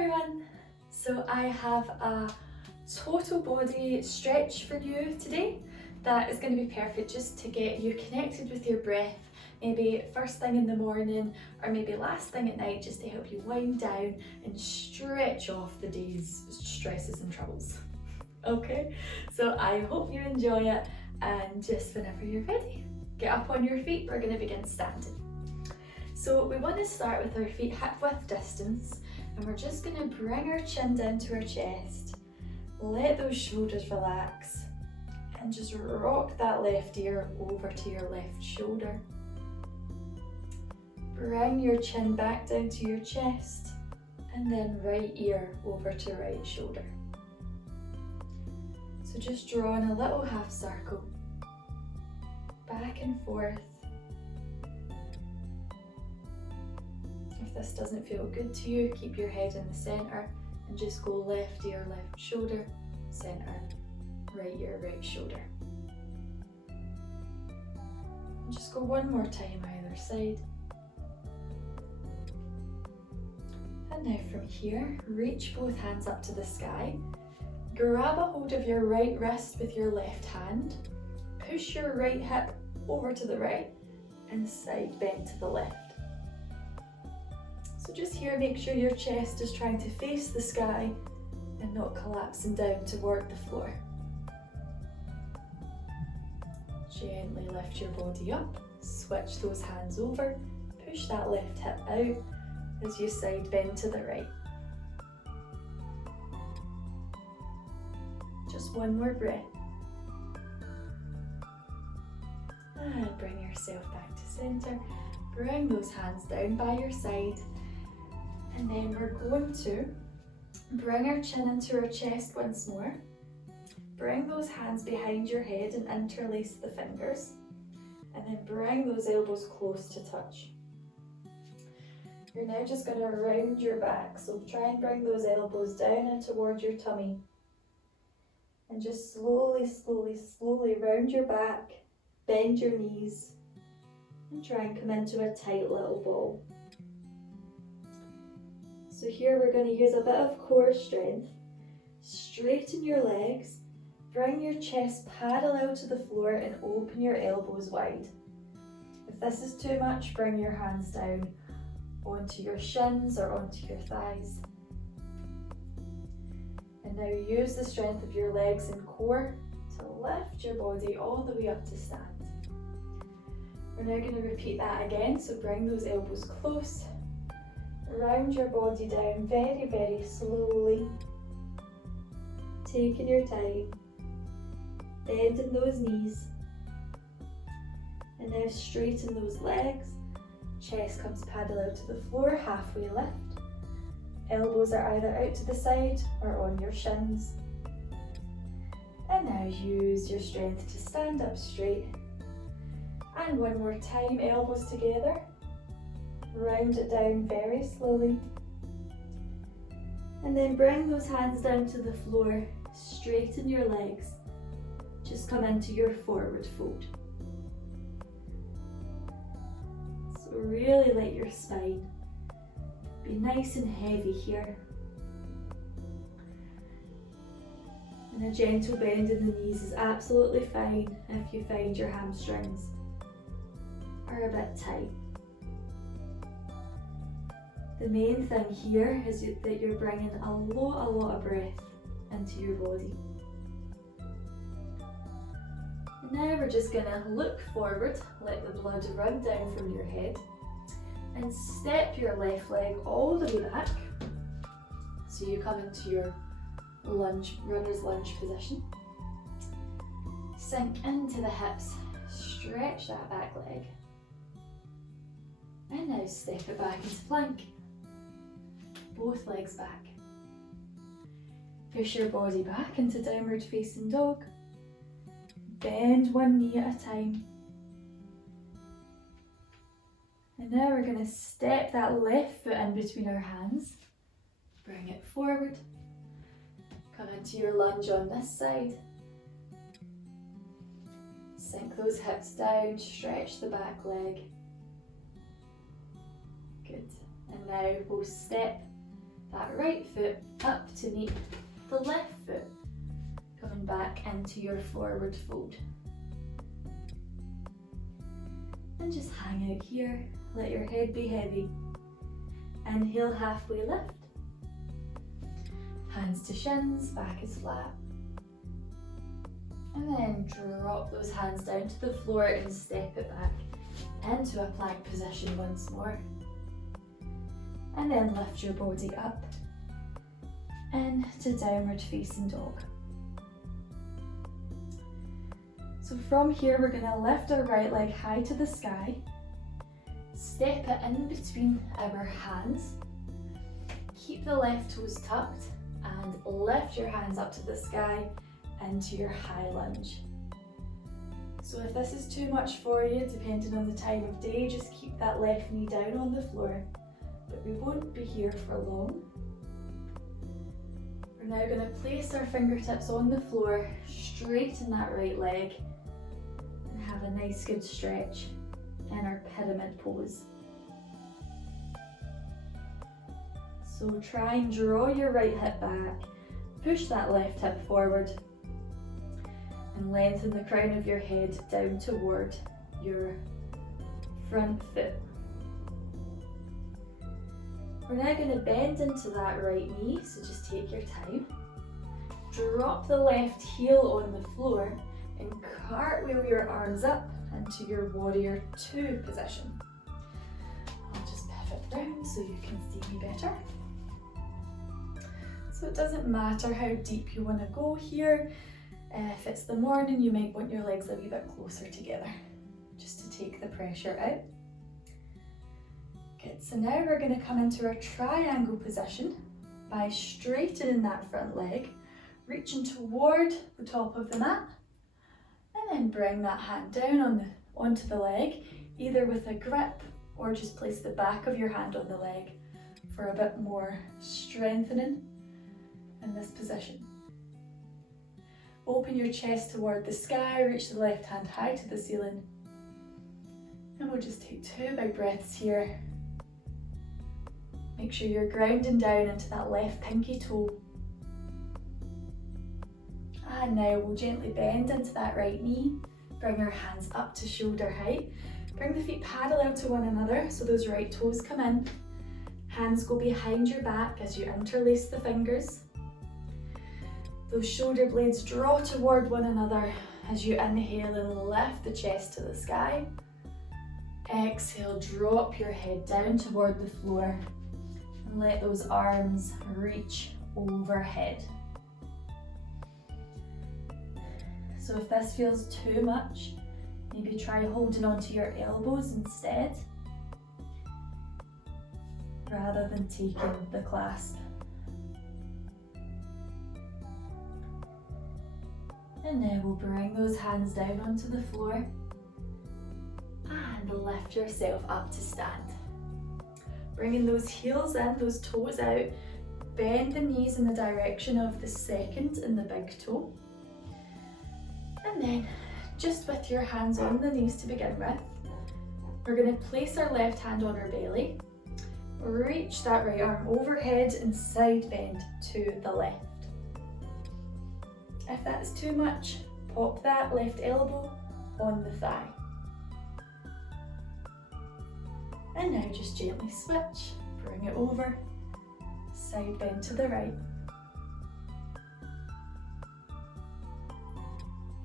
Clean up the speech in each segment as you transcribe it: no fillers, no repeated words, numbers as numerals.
everyone! So I have a total body stretch for you today that is going to be perfect just to get you connected with your breath, maybe first thing in the morning or maybe last thing at night, just to help you wind down and stretch off the day's stresses and troubles. Okay, so I hope you enjoy it, and just whenever you're ready, get up on your feet. We're going to begin standing. So we want to start with our feet hip width distance, and we're just going to bring our chin down to our chest, let those shoulders relax, and just rock that left ear over to your left shoulder. Bring your chin back down to your chest, and then right ear over to right shoulder. So just drawing a little half circle, back and forth. If this doesn't feel good to you, keep your head in the centre and just go left ear, left shoulder, centre, right ear, right shoulder. And just go one more time either side. And now from here, reach both hands up to the sky. Grab a hold of your right wrist with your left hand. Push your right hip over to the right and side bend to the left. So just here, make sure your chest is trying to face the sky and not collapsing down toward the floor. Gently lift your body up, switch those hands over, push that left hip out as you side bend to the right. Just one more breath. And bring yourself back to centre. Bring those hands down by your side. And then we're going to bring our chin into our chest once more. Bring those hands behind your head and interlace the fingers. And then bring those elbows close to touch. You're now just going to round your back. So try and bring those elbows down and toward your tummy. And just slowly, slowly, slowly round your back, bend your knees, and try and come into a tight little ball. So here we're going to use a bit of core strength. Straighten your legs, bring your chest parallel out to the floor and open your elbows wide. If this is too much, bring your hands down onto your shins or onto your thighs. And now use the strength of your legs and core to lift your body all the way up to stand. We're now going to repeat that again, so bring those elbows close, round your body down very, very slowly, taking your time, bending those knees, and now straighten those legs, chest comes parallel to the floor, halfway lift. Elbows are either out to the side or on your shins. And now use your strength to stand up straight. And one more time, elbows together. Round it down very slowly. And then bring those hands down to the floor. Straighten your legs. Just come into your forward fold. So really let your spine be nice and heavy here. And a gentle bend in the knees is absolutely fine if you find your hamstrings are a bit tight. The main thing here is that you're bringing a lot of breath into your body. And now we're just going to look forward, let the blood run down from your head, and step your left leg all the way back. So you come into your lunge, runner's lunge position. Sink into the hips, stretch that back leg. And now step it back into plank. Both legs back. Push your body back into downward facing dog. Bend one knee at a time. And now we're going to step that left foot in between our hands. Bring it forward. Come into your lunge on this side. Sink those hips down, stretch the back leg. Good. And now we'll step that right foot up to meet the left foot, coming back into your forward fold. And just hang out here, let your head be heavy. Inhale, halfway lift. Hands to shins, back is flat. And then drop those hands down to the floor and step it back into a plank position once more. And then lift your body up into downward facing dog. So from here, we're going to lift our right leg high to the sky, step it in between our hands, keep the left toes tucked, and lift your hands up to the sky into your high lunge. So if this is too much for you, depending on the time of day, just keep that left knee down on the floor, but we won't be here for long. We're now going to place our fingertips on the floor, straighten that right leg, and have a nice good stretch in our pyramid pose. So try and draw your right hip back, push that left hip forward, and lengthen the crown of your head down toward your front foot. We're now going to bend into that right knee, so just take your time. Drop the left heel on the floor and cartwheel your arms up into your warrior two position. I'll just pivot round so you can see me better. So it doesn't matter how deep you want to go here. If it's the morning, you might want your legs a wee bit closer together, just to take the pressure out. Good, so now we're going to come into our triangle position by straightening that front leg, reaching toward the top of the mat, and then bring that hand down onto the leg, either with a grip or just place the back of your hand on the leg for a bit more strengthening in this position. Open your chest toward the sky, reach the left hand high to the ceiling. And we'll just take 2 big breaths here. Make sure you're grounding down into that left pinky toe. And now we'll gently bend into that right knee. Bring our hands up to shoulder height. Bring the feet parallel to one another so those right toes come in. Hands go behind your back as you interlace the fingers. Those shoulder blades draw toward one another as you inhale and lift the chest to the sky. Exhale, drop your head down toward the floor and let those arms reach overhead. So if this feels too much, maybe try holding onto your elbows instead, rather than taking the clasp. And now we'll bring those hands down onto the floor and lift yourself up to stand. Bringing those heels in, those toes out, bend the knees in the direction of the second and the big toe. And then, just with your hands on the knees to begin with, we're going to place our left hand on our belly, reach that right arm overhead and side bend to the left. If that's too much, pop that left elbow on the thigh. And now just gently switch, bring it over, side bend to the right.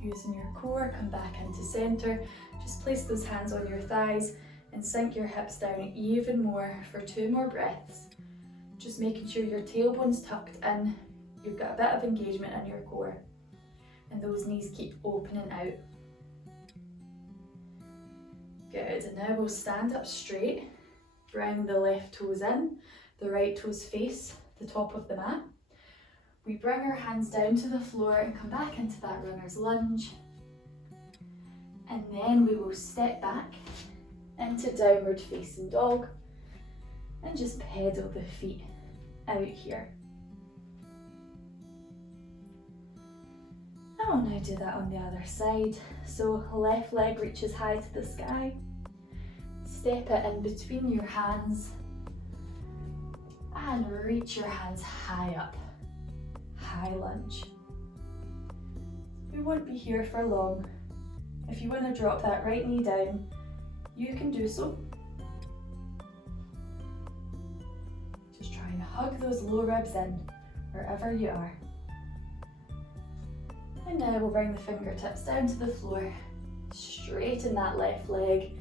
Using your core, come back into center. Just place those hands on your thighs and sink your hips down even more for 2 more breaths. Just making sure your tailbone's tucked in, you've got a bit of engagement in your core, and those knees keep opening out. Good, and now we'll stand up straight, bring the left toes in, the right toes face the top of the mat. We bring our hands down to the floor and come back into that runner's lunge. And then we will step back into downward facing dog and just pedal the feet out here. And we'll now do that on the other side. So left leg reaches high to the sky. Step it in between your hands And reach your hands high up, high lunge. We won't be here for long. If you want to drop that right knee down, you can do so. Just try and hug those low ribs in, wherever you are. And now we'll bring the fingertips down to the floor, straighten that left leg,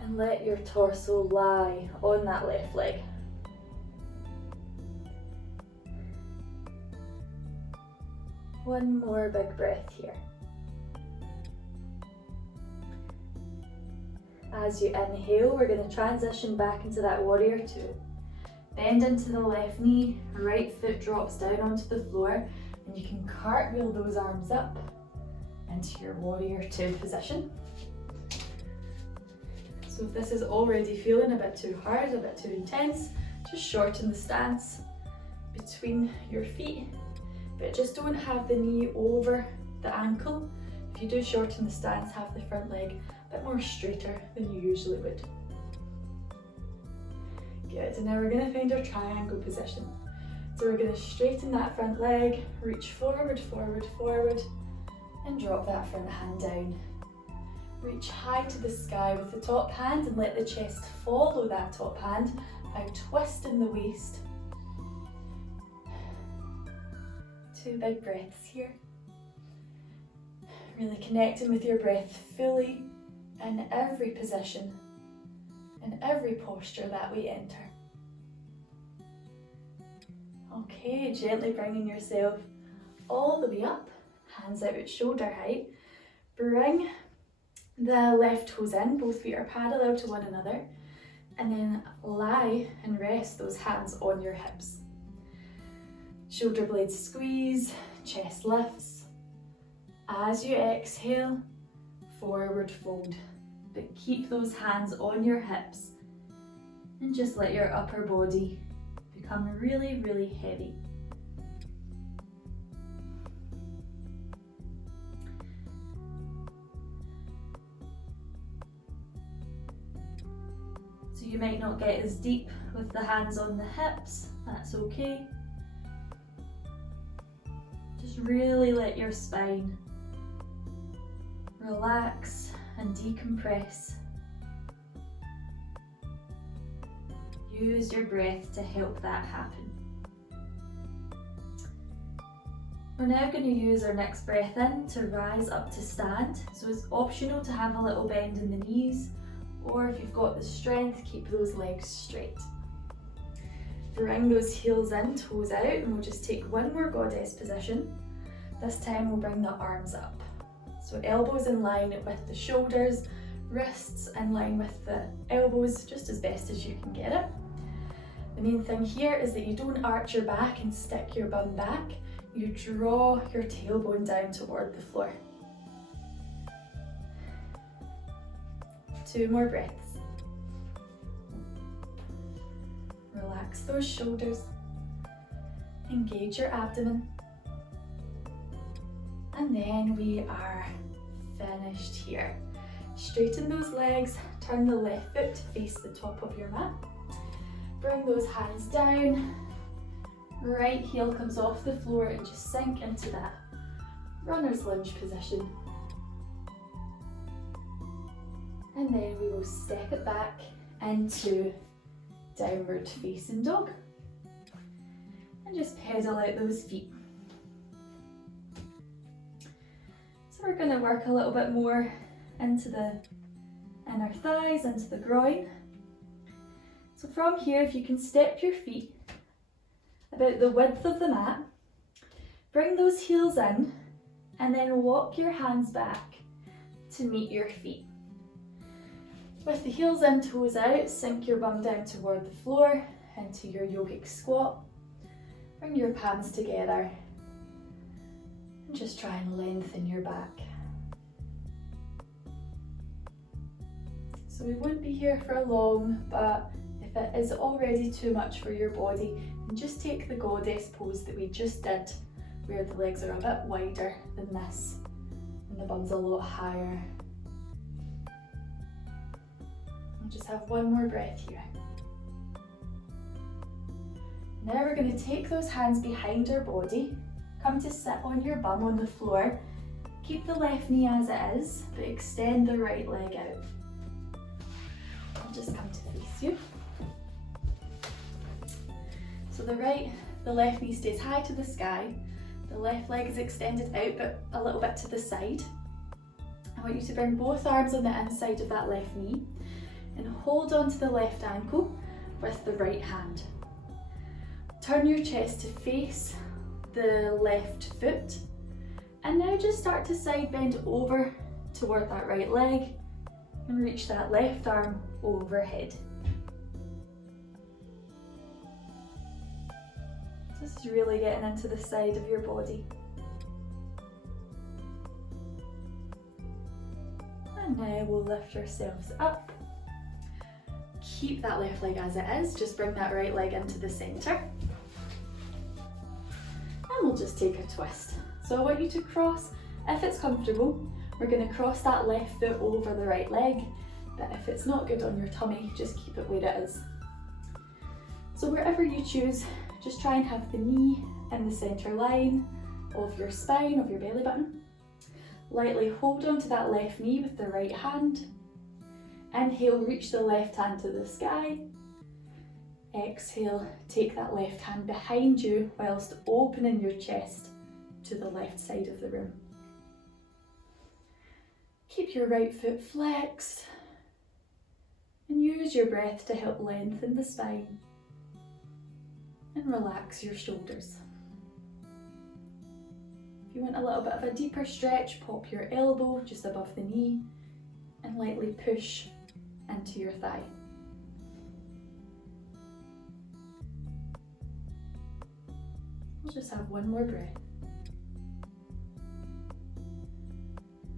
and let your torso lie on that left leg. One more big breath here. As you inhale, we're going to transition back into that warrior two. Bend into the left knee, right foot drops down onto the floor, and you can cartwheel those arms up into your warrior two position. So if this is already feeling a bit too hard, a bit too intense, just shorten the stance between your feet, but just don't have the knee over the ankle. If you do shorten the stance, have the front leg a bit more straighter than you usually would. Good, and now we're going to find our triangle position. So we're going to straighten that front leg, reach forward, forward, forward, and drop that front hand down. Reach high to the sky with the top hand and let the chest follow that top hand by twisting the waist. 2 big breaths here. Really connecting with your breath fully in every position, in every posture that we enter. Okay, gently bringing yourself all the way up, hands out at shoulder height. Bring the left toes in, both feet are parallel to one another, and then lie and rest those hands on your hips. Shoulder blades squeeze, chest lifts. As you exhale, forward fold, but keep those hands on your hips and just let your upper body become really, really heavy. So you might not get as deep with the hands on the hips, that's okay. Just really let your spine relax and decompress. Use your breath to help that happen. We're now going to use our next breath in to rise up to stand. So it's optional to have a little bend in the knees, or if you've got the strength, keep those legs straight. Bring those heels in, toes out, and we'll just take one more goddess position. This time we'll bring the arms up. So elbows in line with the shoulders, wrists in line with the elbows, just as best as you can get it. The main thing here is that you don't arch your back and stick your bum back. You draw your tailbone down toward the floor. 2 more breaths. Relax those shoulders. Engage your abdomen. And then we are finished here. Straighten those legs, turn the left foot to face the top of your mat. Bring those hands down. Right heel comes off the floor and just sink into that runner's lunge position. And then we will step it back into downward facing dog. And just pedal out those feet. So we're going to work a little bit more into the inner thighs, into the groin. So from here, if you can step your feet about the width of the mat, bring those heels in, and then walk your hands back to meet your feet. With the heels in, toes out, sink your bum down toward the floor into your yogic squat. Bring your palms together and just try and lengthen your back. So we won't be here for long, but if it is already too much for your body, then just take the goddess pose that we just did, where the legs are a bit wider than this and the bum's a lot higher. And just have one more breath here. Now we're going to take those hands behind our body, come to sit on your bum on the floor. Keep the left knee as it is, but extend the right leg out. I'll just come to face you. So the left knee stays high to the sky. The left leg is extended out but a little bit to the side. I want you to bring both arms on the inside of that left knee and hold on to the left ankle with the right hand. Turn your chest to face the left foot, and now just start to side bend over toward that right leg and reach that left arm overhead. This is really getting into the side of your body. And now we'll lift ourselves up. Keep that left leg as it is, just bring that right leg into the centre. And we'll just take a twist. So I want you to cross, if it's comfortable, we're going to cross that left foot over the right leg, but if it's not good on your tummy, just keep it where it is. So wherever you choose, just try and have the knee in the centre line of your spine, of your belly button. Lightly hold onto that left knee with the right hand. Inhale, reach the left hand to the sky. Exhale, take that left hand behind you whilst opening your chest to the left side of the room. Keep your right foot flexed and use your breath to help lengthen the spine and relax your shoulders. If you want a little bit of a deeper stretch, pop your elbow just above the knee and lightly push into your thigh. We'll just have one more breath.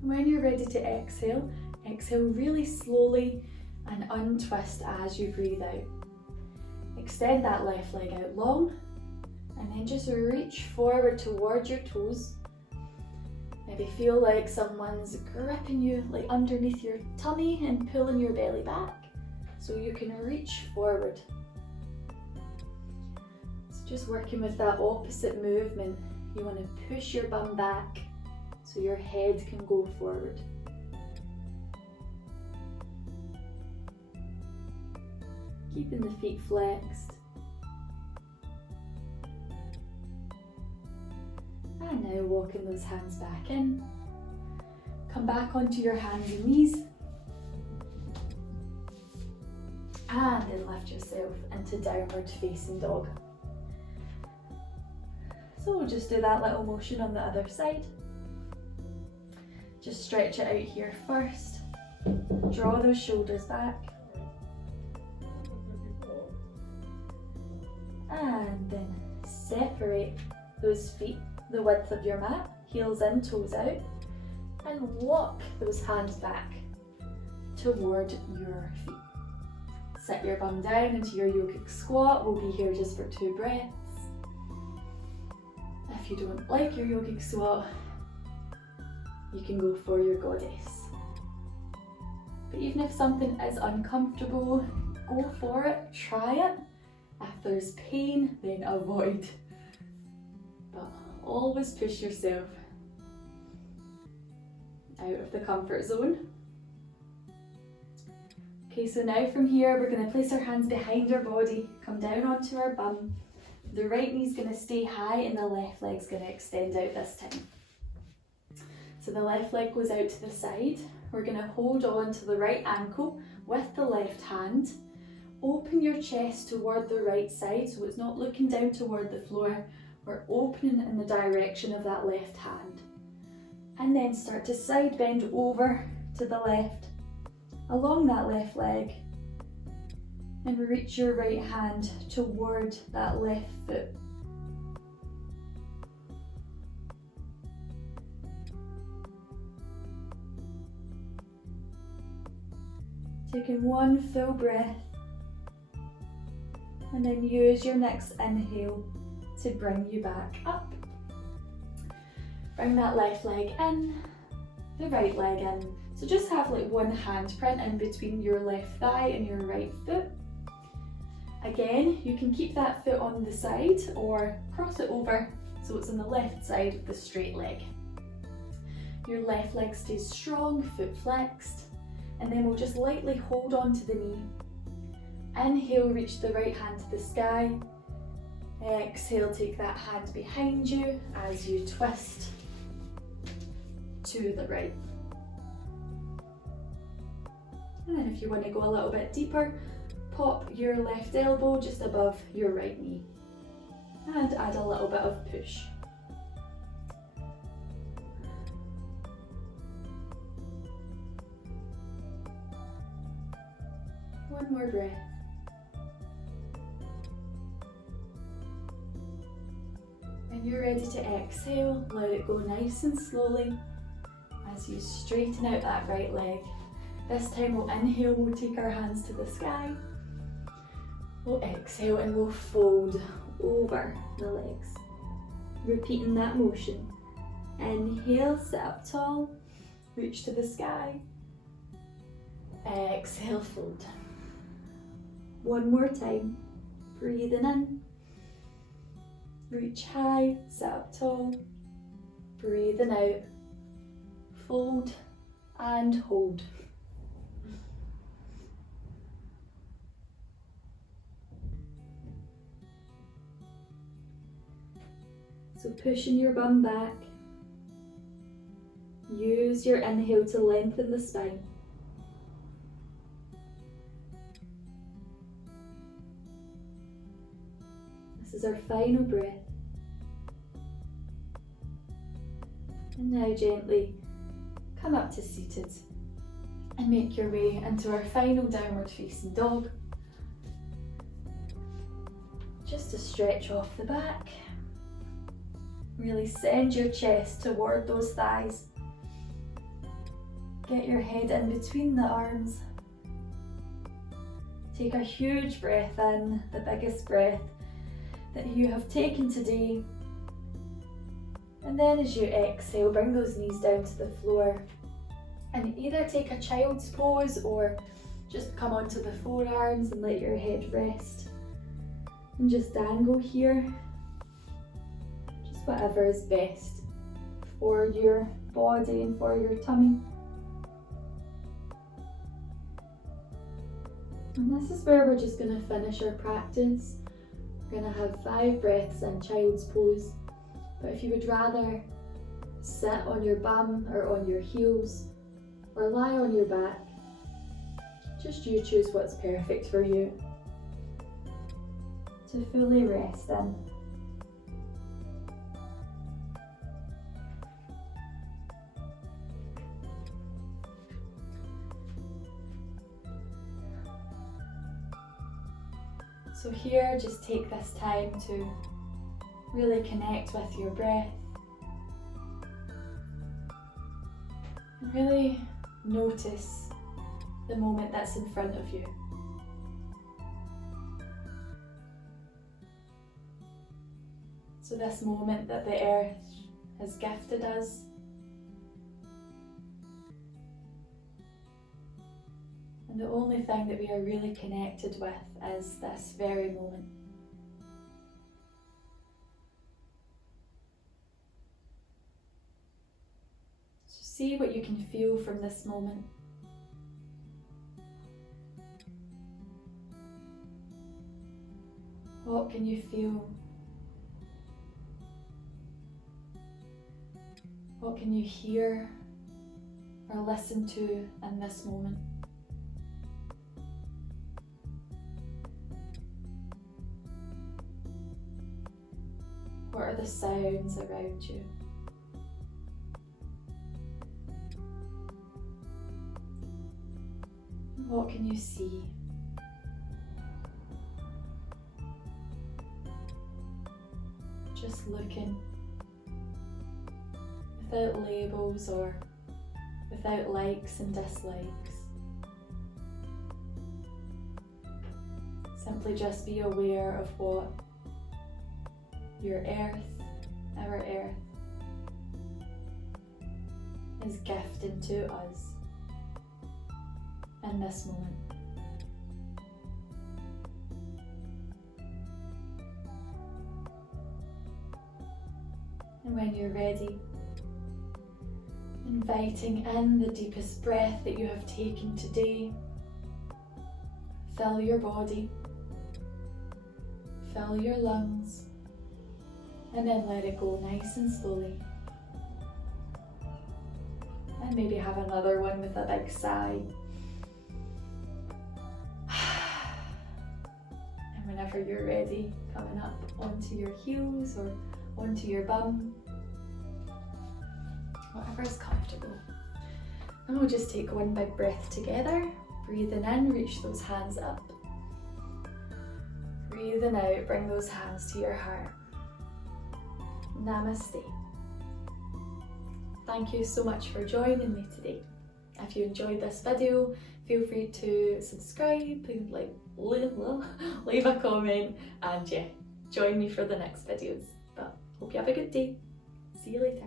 And when you're ready to exhale, exhale really slowly and untwist as you breathe out. Extend that left leg out long and then just reach forward towards your toes. Maybe feel like someone's gripping you like underneath your tummy and pulling your belly back so you can reach forward. So just working with that opposite movement, you want to push your bum back so your head can go forward. Keeping the feet flexed. And now walking those hands back in. Come back onto your hands and knees. And then lift yourself into downward facing dog. So we'll just do that little motion on the other side. Just stretch it out here first. Draw those shoulders back. And then separate those feet the width of your mat, heels in, toes out, and walk those hands back toward your feet. Sit your bum down into your yogic squat. We'll be here just for 2 breaths. If you don't like your yogic squat, you can go for your goddess. But even if something is uncomfortable, go for it, try it. If there's pain, then avoid. But always push yourself out of the comfort zone. Okay, so now from here, we're going to place our hands behind our body, come down onto our bum. The right knee's going to stay high and the left leg's going to extend out this time. So the left leg goes out to the side. We're going to hold on to the right ankle with the left hand. Open your chest toward the right side, so it's not looking down toward the floor. We're opening in the direction of that left hand. And then start to side bend over to the left, along that left leg. And reach your right hand toward that left foot. Taking one full breath. And then use your next inhale to bring you back up. Bring that left leg in, the right leg in. So just have like one handprint in between your left thigh and your right foot. Again, you can keep that foot on the side or cross it over so it's on the left side of the straight leg. Your left leg stays strong, foot flexed, and then we'll just lightly hold on to the knee. Inhale, reach the right hand to the sky. Exhale, take that hand behind you as you twist to the right. And then if you want to go a little bit deeper, pop your left elbow just above your right knee and add a little bit of push. One more breath. When you're ready to exhale, let it go nice and slowly as you straighten out that right leg. This time we'll inhale, we'll take our hands to the sky. We'll exhale and we'll fold over the legs. Repeating that motion. Inhale, sit up tall, reach to the sky. Exhale, fold. One more time. Breathing in. Reach high, sit up tall. Breathing out. Fold and hold. So pushing your bum back. Use your inhale to lengthen the spine. This is our final breath. And now gently come up to seated and make your way into our final downward facing dog. Just to stretch off the back. Really send your chest toward those thighs. Get your head in between the arms. Take a huge breath in, the biggest breath that you have taken today. And then as you exhale, bring those knees down to the floor and either take a child's pose or just come onto the forearms and let your head rest. And just dangle here. Just whatever is best for your body and for your tummy. And this is where we're just going to finish our practice. We're going to have 5 breaths in child's pose. But if you would rather sit on your bum or on your heels or lie on your back, just you choose what's perfect for you to fully rest in. So here, just take this time to really connect with your breath. And really notice the moment that's in front of you. So this moment that the earth has gifted us. And the only thing that we are really connected with is this very moment. So see what you can feel from this moment. What can you feel? What can you hear or listen to in this moment? What are the sounds around you? What can you see? Just looking, without labels or without likes and dislikes. Simply just be aware of what your earth, our earth, is gifting to us in this moment. when you're ready, inviting in the deepest breath that you have taken today. Fill your body, fill your lungs, and then let it go nice and slowly. And maybe have another one with a big sigh. And whenever you're ready, coming up onto your heels or onto your bum, whatever's comfortable. And we'll just take one big breath together. Breathing in, reach those hands up. Breathing out, bring those hands to your heart. Namaste. Thank you so much for joining me today. If you enjoyed this video, feel free to subscribe, leave a comment, and yeah, join me for the next videos. But hope you have a good day. See you later.